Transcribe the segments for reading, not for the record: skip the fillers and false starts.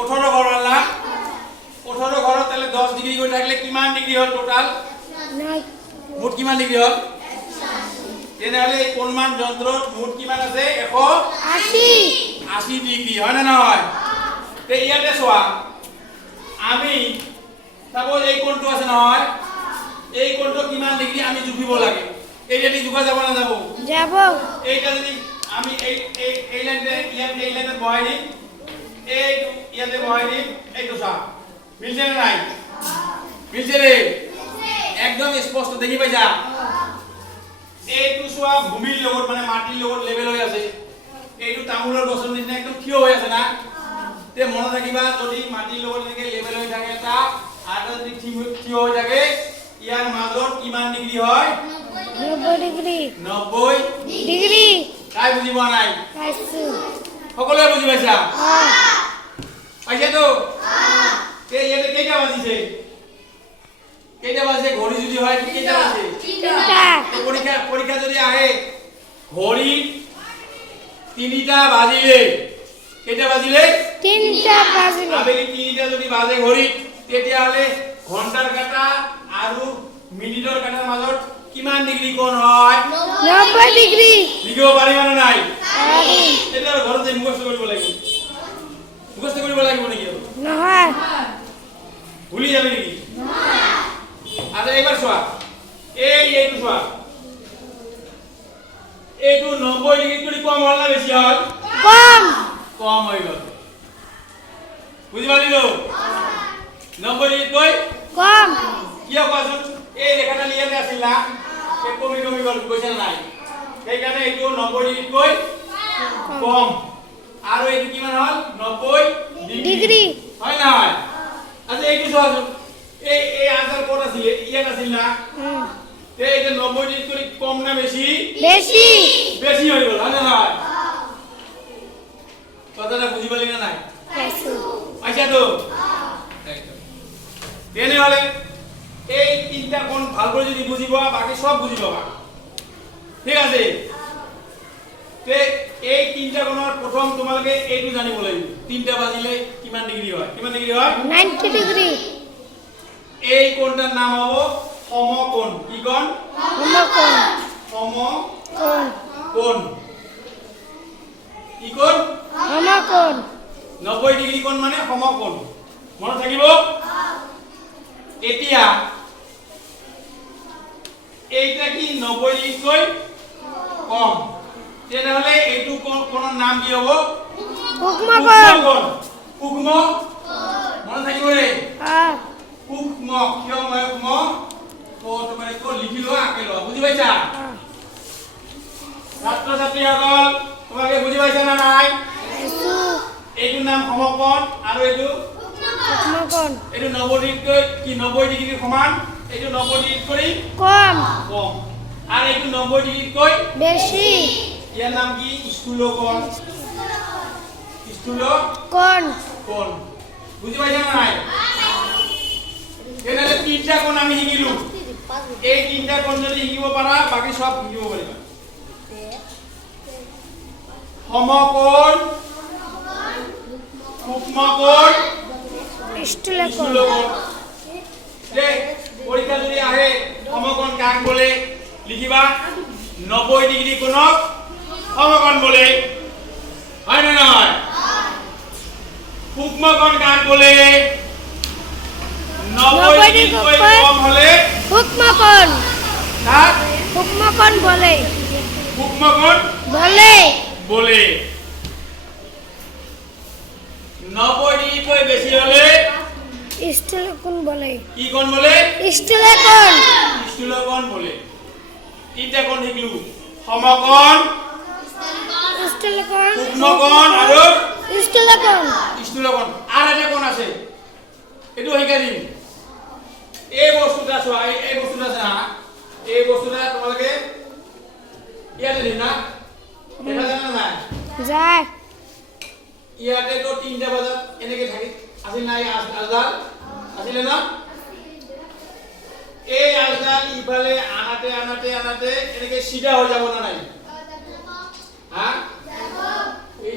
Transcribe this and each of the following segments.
18 ঘর আনলা 18 ঘর তাহলে 10 ডিগ্রি করে থাকলে কিমান ডিগ্রি হল টোটাল মোট কিমান ডিগ্রি হল তেনেহলে এই কোণমান যন্ত্র মোট কিমান আছে 180 ডিগ্রি হয় না নহয় তে ইয়াতে সোয়া আমি সাপোজ এই কোণটো আছে নহয় এই কোণটো কিমান ডিগ্রি আমি জুখিব লাগে এইটা দি জুখা যাব না যাব যাব এইটা যদি আমি এই লাইনে বহাই দিই এই ইয়াতে বহাই দিই এই তো সা মিলছে না নাই মিলছে রে একদম স্পষ্ট দেখি পাইছা এইটো সোয়া ভূমিৰ লগত মানে মাটিৰ লগত লেভেল হৈ আছে এইটো তামুলৰ গছৰ নিচিনা একদম থিয় হৈ আছে না তে মনত ৰাখিবা যদি মাটিৰ লগত এনেকে লেভেল হৈ থাকে এটা আৰু যদি থিয় হৈ থাকে ইয়াৰ মাজত কিমান ডিগ্ৰী হয় 90 ডিগ্ৰী 90 ডিগ্ৰী কাই বুজি পোৱা নাই পাইছো সকলোৱে বুজি পাইছা পাইছা তো তে ইয়াতে কেইটা বাজিছে কেইটা বাজে ঘড়ি যদি হয় কেইটা বাজে তিনটা পরীক্ষা যদি আহে ঘড়ি 3টা বাজিলে কেইটা বাজিলে 3টা বাজিলে আবেলি 3টা যদি বাজে ঘড়ি তেতিয়াহলে ঘন্টাৰ কাটা আৰু মিনিটৰ কাটাৰ মাজত কিমান ডিগ্ৰী কোণ হয় 90 ডিগ্ৰী লিখিব পাৰিবা না নাই পাৰিম এতিয়া ঘৰতে মুখস্থ কৰিব লাগিব মুখস্থ কৰিব লাগিব নেকি নহয় ভুলি যাবি নেকি আচ্ছা এবাৰ সোয়া এইটো সোয়া এইটো 90 ডিগ্ৰি কৰি কম হল না বেশি হল কম কম হৈ গল বুঝি পালিলো 90 ডিগ্রি কই কম কিয় কোৱাচোন এই ৰেখাটা লিয়াতে আছিল না এই কমি গল কৈছে নাই সেইকাৰণে এইটো 90 ডিগ্ৰি কই কম আৰু এইটো কিমান হল 90 ডিগ্ৰি হয় না হয় আচ্ছা এইটো সোৱাচোন এই আনসার কোড আছিল ইয়াত আছিল না তে এটা 90 ডিগ্রি করে কম না বেশি বেশি বেশি হই গল না না কথাটা বুঝি পালি না নাই পাইছো আচ্ছা তো তেনে হলে এই তিনটা কোণ ভাল করে যদি বুঝিবা বাকি সব বুঝি পাবা ঠিক আছে তে এই তিনটা কোণৰ প্ৰথম তোমালকে এইটো জানিব লাগিব 3টা বাজিলে কিমান ডিগ্রি হয় 90 ডিগ্রি এই কোণটার নাম হবো সমকোণ কি কোণ সমকোণ কোণ কি কোণ সমকোণ 90 ডিগ্রি কোণ মানে সমকোণ মনত থাকিব এতিয়া এইটা কি 90 ডিগ্রি কৈ কম তেনেহলে এইটো কোণৰ নাম কি হ'ব সূক্ষ্মকোণ সূক্ষ্ম মনত থাকিব রে সূক্ষ্ম কিয় মই সূক্ষ্ম তো তোমারে কো লিখিলো আকেলো বুঝি পাইছা ছাত্র ছাত্রীসকল তোমাকে বুঝি পাইছা না নাই এইটো নাম সমকোণ আৰু এইটো সূক্ষ্মকোণ এইটো 90 ডিগ্ৰি কি 90 ডিগ্ৰি সমান এইটো 90 ডিগ্ৰি কৰি কম কম আৰু এইটো 90 ডিগ্ৰি কৈ বেশি ইয়াৰ নাম কি স্থূলকোণ কোণ কোণ বুঝি পাইছা না নাই এনালে তিনটা কোণ আমি শিকিলো এই তিনটা কোণ যদি শিকিব পাৰা বাকি সব শিকিব পাৰিবা সমকোণ সূক্ষ্মকোণ স্থূলকোণ যে পৰীক্ষা যদি আহে সমকোণ কাক বলে লিখিবা 90 ডিগ্রি কোণক সমকোণ বলে হয় না নহয় সূক্ষ্মকোণ কাক বলে 90 ডিগ্রি কম হলে সূক্ষ্মকোণ কাক সূক্ষ্মকোণ বলে সূক্ষ্মকোণ বলে বলে 90 ডিগ্রি কই বেশি হলে স্থূলকোণ বলে কি কোণ বলে স্থূলকোণ স্থূলকোণ বলে তিনটা কোণ শিকলু সমকোণ স্থূলকোণ সূক্ষ্মকোণ আৰু স্থূলকোণ আৰ এটা কোণ আছে এটো শিকাই দিম এই বস্তুটা চোৱা এই বস্তুটা আছে না এই বস্তুটা তোমালোকে ইয়াতে দিম না দেখা যায় না নাই যায় ইয়াতে তো 3টা বজাত এনেকে থাকি আছিল না এই আজদাল আছিলে না এই আজদাল ইফালে আনাতে এনেকে সিধা হৈ যাব না নাই হ্যাঁ এই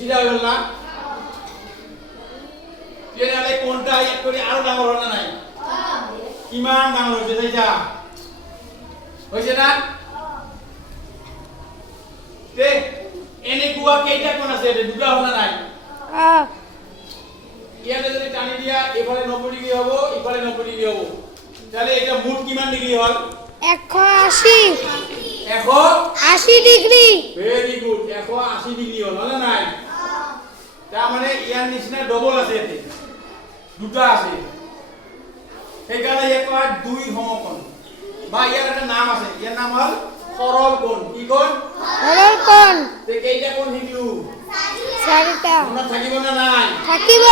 সিধা হৈ গল না ইয়াত কৰি আৰু ডাঙৰ হ'ল না নাই কিমান ডাঙৰ হৈছে চাইছা হৈছে না তে এনেকুৱা কেইটা কোণ আছে দুটা হ'ল না নাই ইয়াতে যদি টানি দিয়া এফালে 90 ডিগ্ৰী হ'ব ইফালে 90 ডিগ্ৰী হ'ব তাহলে এটা মুঠ কিমান ডিগ্ৰী হ'ল 180 ডিগ্ৰী ভেৰি গুড 180 ডিগ্ৰী হ'ল না নাই তাৰ মানে ইয়াৰ নিচিনা ডবল আছে এতে দুটা আছে সেইকাৰণে ইয়াক কোৱা দুই সমকোণ বা ইয়াৰ এটা নাম আছে ইয়াৰ নাম হ'ল সৰল কোণ কি কোণ সৰল কোণ তে কেইটা কোণ শিকলো চাৰিটা মনত থাকিব না নাই থাকিব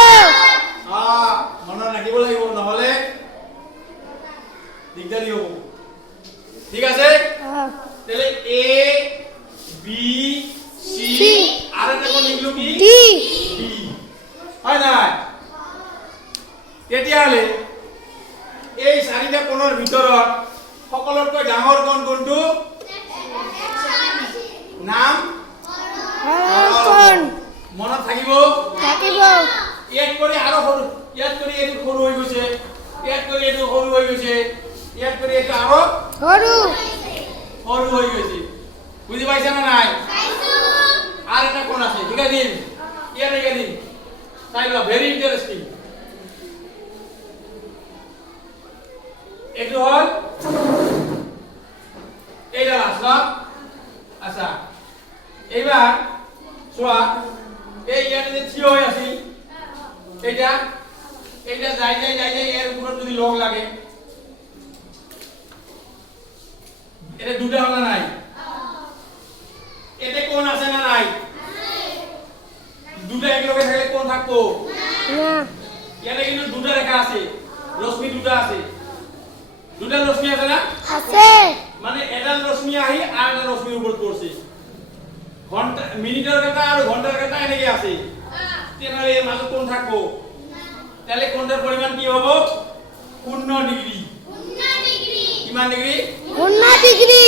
মনত ৰাখিব লাগিব নহলে দিগদাৰি হ'ব ঠিক আছে তাহলে এ বি সি আর একটা কোণ লিখলো কি ডি ডি হয় না তেতিয়াহলে এই চাৰিটা কোণৰ ভিতৰত সকলোতকৈ ডাঙৰ কোণ কোনটো নাম সৰল কোণ মনত থাকিব ইয়াত কৰি আৰু সৰু ইয়াত কৰি এইটো সৰু হৈ গৈছে ইয়াত কৰি এইটো সৰু হৈ গৈছে ইয়াত কৰি এইটো আৰু সৰু হৈ গৈছে বুজি পাইছা না নাই আৰ এটা কোণ আছে ঠিক আছে ইয়াত দিন চাই লোৱা ভেৰি ইন্টাৰেস্টিং এইটো হল এইডাল আসল আচ্ছা এইবাৰ চোৱা এই ইয়াতে যে থিয় হৈ আছিল এইটা এইটা যাই এৰ উপৰত যদি লগ লাগে এটা দুটা হল নাই এতে কোণ আছে না নাই দুটা একলগে থাকলে কোণ থাকবো না ইয়াতে কিন্তু দুটা রেখা আছে রশ্মি দুটা আছে দুটা রশ্মি আছে না আছে মানে এটা রশ্মি আহি আর একটা রশ্মির উপর পড়ছে ঘন্টা মিনিটের কাটা আর ঘন্টার কাটা এনেকে আছে তাহলে এর মাঝে কোণ থাকবো তাহলে কোণটার পরিমাণ কি হবে 0 ডিগ্রি কিমান ডিগ্রি 90 ডিগ্রি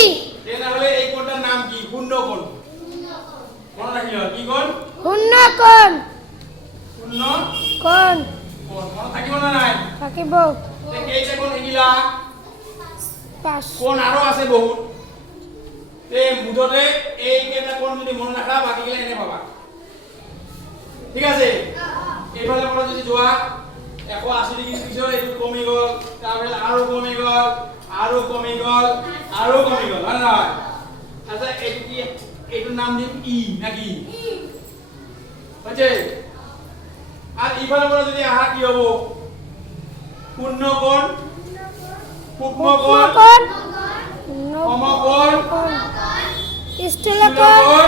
তাহলে এই কোণটার নাম কি পূর্ণ কোণ মনে রাখিও কি কোণ পূর্ণ কোণ পূর্ণ কোণ কোণ মনে থাকিব না নাই থাকিব তে কেইটা কোণ এগিলা 5 কোণ আরো আছে বহুত তে মুঠতে এই কেইটা কোণ যদি মনে রাখা বাকিগুলা এনে পাবা ঠিক আছে এইফালে পৰা যদি যোৱা 180 ডিগ্ৰি পিছৰ এইটো কমি গল তাৰপৰে আৰু কমি গল আৰু কমি গল আৰু কমি গল হয় না আচ্ছা এইটো কি এইটো নাম দিম ই নাকি বুঝছে আর ইফালে পৰা যদি আহা কি হ'ব পূৰ্ণ কোণ সূক্ষ্ম কোণ সমকোণ স্থূল কোণ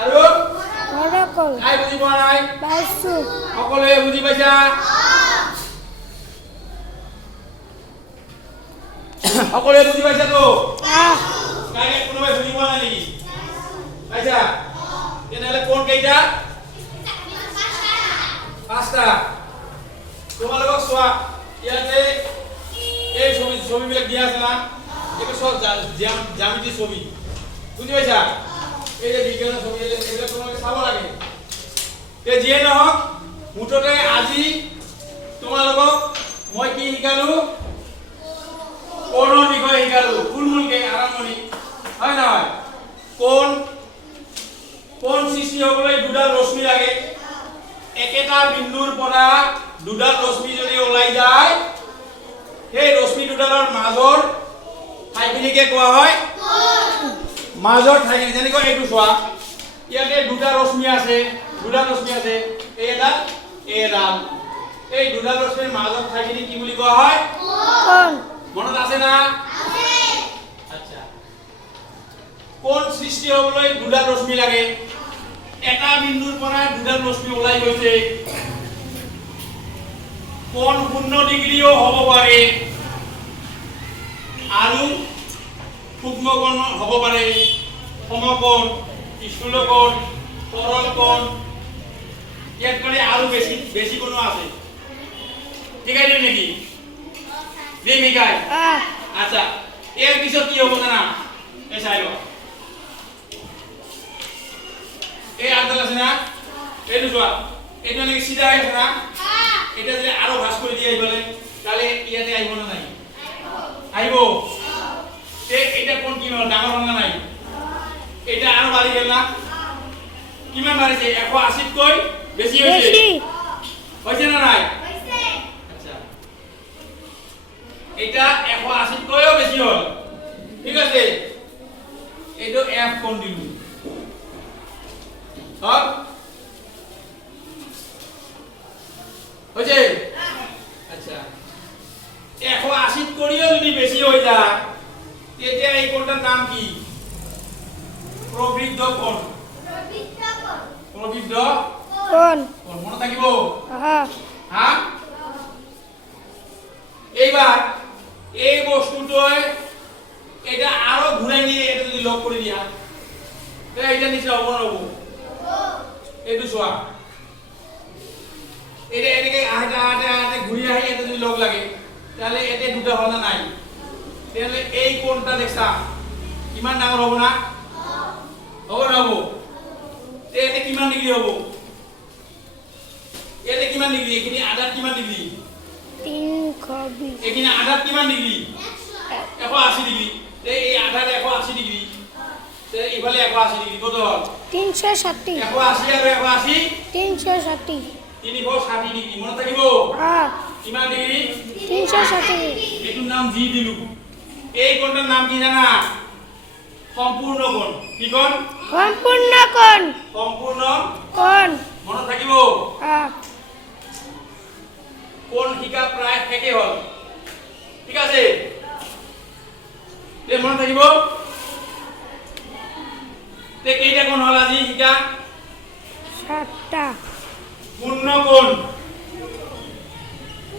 আৰু সৰল কোণ আই বুজি পোৱা নাই পাইছো সকলোৱে বুজি পাইছা সকলোৱে বুজি পাইছা তো কাইলে কোনোবাই বুজি পোৱা নাই নেকি পাইছা তেনেহলে কোণ কেইটা পাঁচটা তোমালোকক চোৱা ইয়াতে এই ছবিবিলাক দিয়া আছে না এটা সব জ্যামিতি ছবি বুঝি পাইছা এই যে বিজ্ঞানের ছবি এটা তোমাকে চাব লাগে তে যিয়ে নহওক মুঠতে আজি তোমালোকক মই কি শিকালো কোণৰ বিষয়ে শিকালো ফুলমুলকে আৰম্ভণি হয় নহয় কোণ সৃষ্টি হ'বলৈ দুডাল ৰশ্মি লাগে একেটা বিন্দুৰ পৰা দুডাল ৰশ্মি যদি ওলাই যায় সেই ৰশ্মি দুডালৰ মাজৰ ঠাইখিনিকে কোৱা হয় মাজৰ ঠাইখিনি যেনেকৈ এইটো চোৱা ইয়াতে দুটা ৰশ্মি আছে এডাল এই দুডাল ৰশ্মিৰ মাজৰ ঠাইখিনি কি বুলি কোৱা হয় কোণ মনত আছে না আচ্ছা কোণ সৃষ্টি হ'বলৈ দুডাল ৰশ্মি লাগে এটা বিন্দুৰ পৰা দুডাল ৰশ্মি ওলাই গৈছে কোণ 0 ডিগ্ৰীও হ'ব পাৰে আৰু সূক্ষ্ম কোণ হ'ব পাৰে সমকোণ স্থূল কোণ সৰল কোণ ইয়াত কৰি আৰু বেছি কোণো আছে ঠিক আছে নেকি দেই মিকাই আচ্ছা এর পিছত কি হ'ব জানা এই চাই ল এই আডাল আছে না এইটো চোৱা এইটো নাকি সিধা আছে না এটা যদি আরো ভাস করে দিয়ে বলে তাহলে ইয়াতে আইব না নাই আইব তে এটা কোন কি হল ডাঙর হল না নাই এটা আরো বাড়ি গেল না কিমান বাড়িছে 180 কই বেশি হইছে বেশি হইছে না নাই আচ্ছা এটা 180 কইও বেশি হল ঠিক আছে এটা f কোন দিল হল হইছে আচ্ছা 180 করিও যদি বেশি হই যায় এটা এই কোণটার নাম কি প্রবৃদ্ধ কোণ প্রবৃদ্ধ কোন কোণ মনে থাকিব হ্যাঁ হ্যাঁ এইবার এই বস্তুটোয় এটা আরো ঘুরে নিয়ে এটা যদি লক করে দিয়া তাহলে এটা নিচে হবো না হবো এইটো চোৱা এটা এদিকে আহটা আহটা আহটা ঘুরি আহি এটা যদি লগ লাগে তাহলে এতে দুটা হল না নাই তাহলে এই কোণটা দেখছা কিমান ডাঙৰ হব না হব না হব এতে কিমান ডিগ্ৰী হব এতে কিমান ডিগ্ৰী এখিনি আধাত কিমান ডিগ্ৰী 320 এখিনি আধাত কিমান ডিগ্ৰী 180 ডিগ্ৰী এই আধাত 180 ডিগ্ৰী তে ইফালে 180 ডিগ্ৰী কত হল 360 180 আৰু 180 360 360 ডিগ্ৰী মনত থাকিব হ্যাঁ কিমান ডিগ্ৰী 360 এটার নাম জি দিলু এই কোণটার নাম কি জানা সম্পূর্ণ কোণ কি কোণ সম্পূর্ণ কোন সম্পূর্ণ কোন মনে থাকিব হ্যাঁ কোণ শিকা প্রায় একে হল ঠিক আছে তে মনে থাকিব তে কেইটা কোণ হল আজি শিকা 7টা পূর্ণ কোণ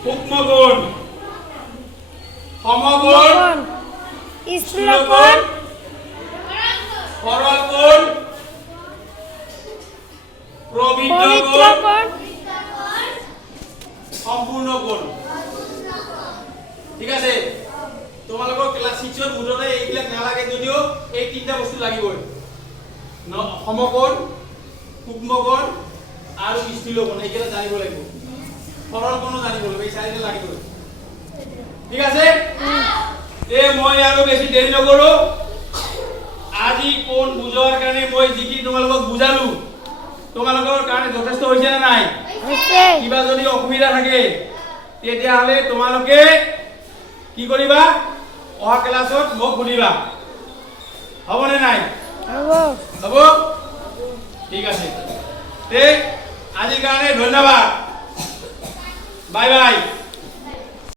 সূক্ষ্ম কোণ সমকোণ কোন স্থূল কোন সরল কোণ প্রবৃদ্ধ পবিত্র কোণ কোন সম্পূর্ণ কোণ ঠিক আছে তোমালোকৰ ক্লাস 6 ৰ মুঠতে এইবিলাক নালাগে যদিও এই তিনটা বস্তু লাগিবই সমকোণ সূক্ষ্ম কোণ আৰু স্থূল কোণ এইকেইটা জানিব লাগিব সৰল কোণো জানিব লাগিব এই চাৰিটা লাগিবই ঠিক আছে এ মই আৰু বেছি দেৰি নকৰো আজি কোন বুজোৱাৰ কাৰণে মই যিকি তোমালোকক বুজালো তোমালোকৰ কাৰণে যথেষ্ট হৈছে না নাই হৈছে কিবা যদি অসুবিধা থাকে তেতিয়াহলে তোমালোকে কি কৰিবা অহা ক্লাছত মোক সুধিবা হ'বনে নাই হ'ব হ'ব ঠিক আছে তে আজিৰ কাৰণে ধন্যবাদ বাই বাই